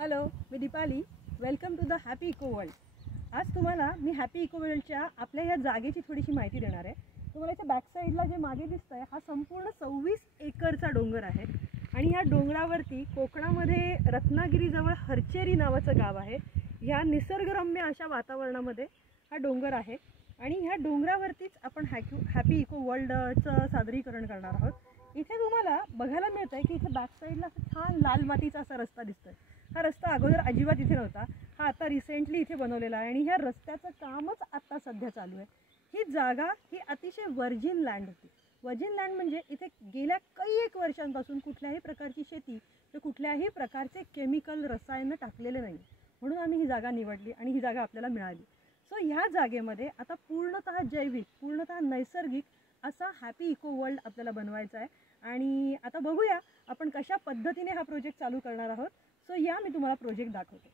Hello, मी Deepali. Welcome to the happy eco world. आज तुम्हाला मी हॅपी इको वर्ल्डच्या आपल्या ह्या जागेची थोडीशी माहिती देणार आहे. तुम्हाला इथे बॅक साईडला जे मागे दिसतं आहे हा संपूर्ण 26 एकरचा डोंगर आहे आणि ह्या डोंगरावरती कोकणामध्ये रत्नागिरीजवळ हरचेरी नावाचं गाव आहे. ह्या निसर्गरम्य अशा वातावरणामध्ये हा डोंगर आहे आणि ह्या डोंगरावरतीच आपण हॅपी इको वर्ल्डचं सादरीकरण करणार आहोत. इथे तुम्हाला बघायला मिळतं आहे की इथे बॅक साईडला छान लाल मातीचा असा रस्ता दिसतोय. हा रस्ता अगोदर अजिबात इथे नव्हता. हा आता रिसेंटली इथे बनवलेला आहे आणि ह्या रस्त्याचं कामच आता सध्या चालू आहे. ही जागा ही अतिशय वर्जिन लँड होती. वर्जिन लँड म्हणजे इथे गेल्या काही एक वर्षांपासून कुठल्याही प्रकारची शेती तर कुठल्याही प्रकारचे केमिकल रसायनं टाकलेले नाही, म्हणून आम्ही ही जागा निवडली आणि ही जागा आपल्याला मिळाली. सो ह्या जागेमध्ये आता पूर्णतः जैविक, पूर्णतः नैसर्गिक असा हॅपी इको वर्ल्ड आपल्याला बनवायचा आहे. आणि आता बघूया आपण कशा पद्धतीने हा प्रोजेक्ट चालू करणार आहोत. सो या मी तुम्हाला प्रोजेक्ट दाखवते.